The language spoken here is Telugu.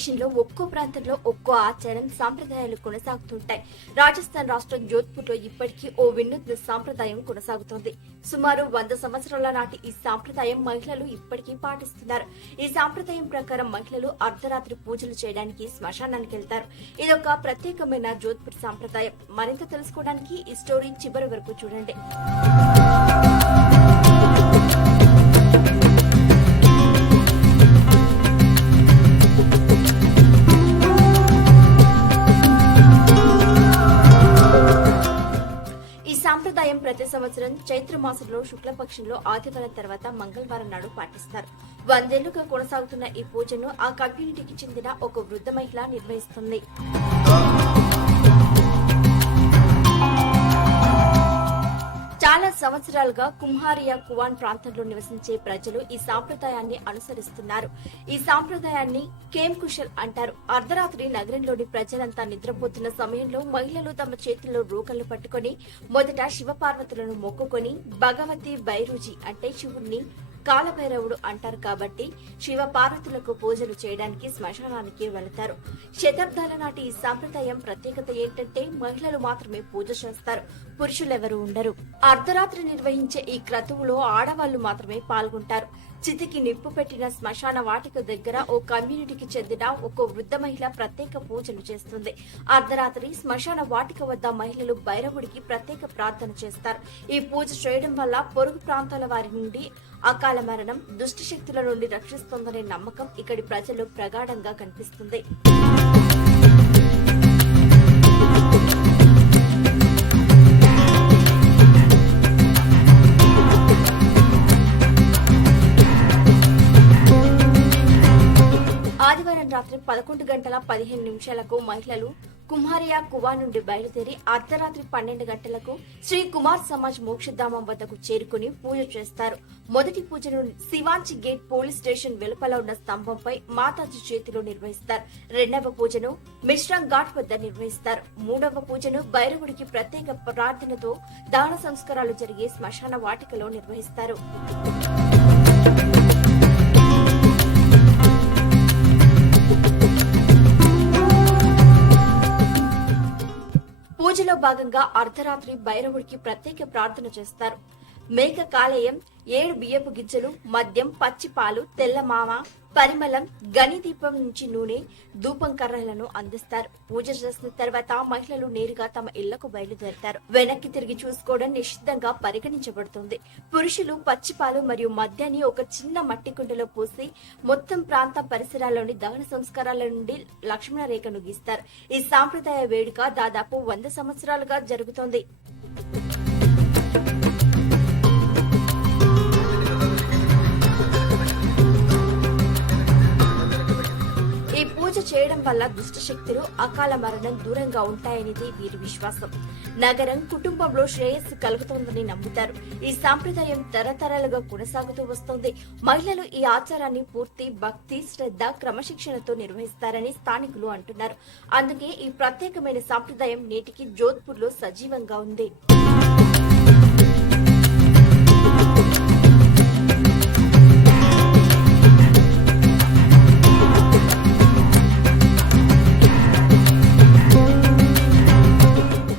దేశంలో ఒక్కో ప్రాంతంలో ఒక్కో ఆచారం సాంప్రదాయాలు కొనసాగుతుంటాయి. రాజస్థాన్ రాష్ట్రం జోధ్పూర్ లో ఇప్పటికీ ఓ వినూత్న సాంప్రదాయం కొనసాగుతోంది. సుమారు 100 సంవత్సరాల నాటి ఈ సాంప్రదాయం మహిళలు ఇప్పటికీ పాటిస్తున్నారు. ఈ సాంప్రదాయం ప్రకారం మహిళలు అర్ధరాత్రి పూజలు చేయడానికి శ్మశానానికి వెళ్తారు. ఇదొక ప్రత్యేకమైన జోధ్పూర్ సాంప్రదాయం. మరింత తెలుసుకోవడానికి ఈ స్టోరీ చివరి వరకు చూడండి. సంప్రదాయం ప్రతి సంవత్సరం చైత్ర మాసంలో శుక్లపక్షంలో ఆదివారం తర్వాత మంగళవారం నాడు పాటిస్తారు. 100 ఏళ్లుగా కొనసాగుతున్న ఈ పూజను ఆ కమ్యూనిటీకి చెందిన ఒక వృద్ధ మహిళ నిర్వహిస్తుంది. చాలా సంవత్సరాలుగా కుమ్హారియా కువాన్ ప్రాంతంలో నివసించే ప్రజలు ఈ సాంప్రదాయాన్ని అనుసరిస్తున్నారు. ఈ సాంప్రదాయాన్ని కేమ్ కుశల్ అంటారు. అర్ధరాత్రి నగరంలోని ప్రజలంతా నిద్రపోతున్న సమయంలో మహిళలు తమ చేతుల్లో రోకళ్లు పట్టుకుని మొదట శివపార్వతులను మొక్కుకొని భగవతి బైరూజీ అంటే శివుణ్ణి కాలభైరవుడు అంటారు కాబట్టి శివ పార్వతులకు పూజలు చేయడానికి శ్మశానానికి వెళతారు. శతాబ్దాల నాటి ఈ సాంప్రదాయం ప్రత్యేకత ఏంటంటే మహిళలు మాత్రమే పూజ చేస్తారు, పురుషులెవరూ ఉండరు. అర్ధరాత్రి నిర్వహించే ఈ క్రతువులో ఆడవాళ్లు మాత్రమే పాల్గొంటారు. చితికి నిప్పు పెట్టిన శ్మశాన వాటిక దగ్గర ఓ కమ్యూనిటీకి చెందిన ఒక వృద్ధ మహిళ ప్రత్యేక పూజలు చేస్తుంది. అర్ధరాత్రి శ్మశాన వాటిక వద్ద మహిళలు భైరవుడికి ప్రత్యేక ప్రార్థన చేస్తారు. ఈ పూజ చేయడం వల్ల పొరుగు ప్రాంతాల వారి నుండి అకాల మరణం, దుష్ట శక్తుల నుండి రక్షిస్తుందనే నమ్మకం ఇక్కడి ప్రజలు ప్రగాఢంగా కనిపిస్తుంది. ఆదివారం రాత్రి 11:15 మహిళలు కుమ్హారియా కువా నుండి బయలుదేరి అర్ధరాత్రి 12 గంటలకు శ్రీ కుమార్ సమాజ్ మోక్షధామం వద్దకు చేరుకుని పూజ చేస్తారు. మొదటి పూజను శివాంచి గేట్ పోలీస్ స్టేషన్ వెలుపల ఉన్న స్తంభంపై మాతాజీ చేతిలో నిర్వహిస్తారు. రెండవ పూజను మిశ్రాంగ్ ఘాట్ వద్ద నిర్వహిస్తారు. మూడవ పూజను భైరవుడికి ప్రత్యేక ప్రార్థనతో దాన సంస్కారాలు జరిగే శ్మశాన వాటికలో నిర్వహిస్తారు. పూజలో భాగంగా అర్ధరాత్రి భైరవుడికి ప్రత్యేక ప్రార్థన చేస్తారు. మేక కాలేయం, 7 బియ్యపు గిజ్జలు, మద్యం, పచ్చి పాలు, తెల్ల మామ, పరిమళం, గనిదీపం నుంచి నూనె, ధూపం కర్రలను అందిస్తారు. పూజ చేసిన తర్వాత మహిళలు నేరుగా తమ ఇళ్లకు బయలుదేరతారు. వెనక్కి తిరిగి చూసుకోవడం నిషిద్ధంగా పరిగణించబడుతుంది. పురుషులు పచ్చిపాలు మరియు మద్యాన్ని ఒక చిన్న మట్టి కుండలో పోసి మొత్తం ప్రాంత పరిసరాల్లోని దహన సంస్కారాల నుండి లక్ష్మణ రేఖను గీస్తారు. ఈ సాంప్రదాయ వేడుక దాదాపు 100 సంవత్సరాలుగా జరుగుతోంది. పూజ చేయడం వల్ల దుష్ట శక్తులు, అకాల మరణం దూరంగా ఉంటాయనేది వీరి విశ్వాసం. నగరం, కుటుంబంలో శ్రేయస్సు కలుగుతోందని నమ్ముతారు. ఈ సాంప్రదాయం తరతరాలుగా కొనసాగుతూ వస్తోంది. మహిళలు ఈ ఆచారాన్ని పూర్తి భక్తి, శ్రద్ధ, క్రమశిక్షణతో నిర్వహిస్తారని స్థానికులు అంటున్నారు. అందుకే ఈ ప్రత్యేకమైన సాంప్రదాయం నేటికి జోధ్పూర్ లో సజీవంగా ఉంది.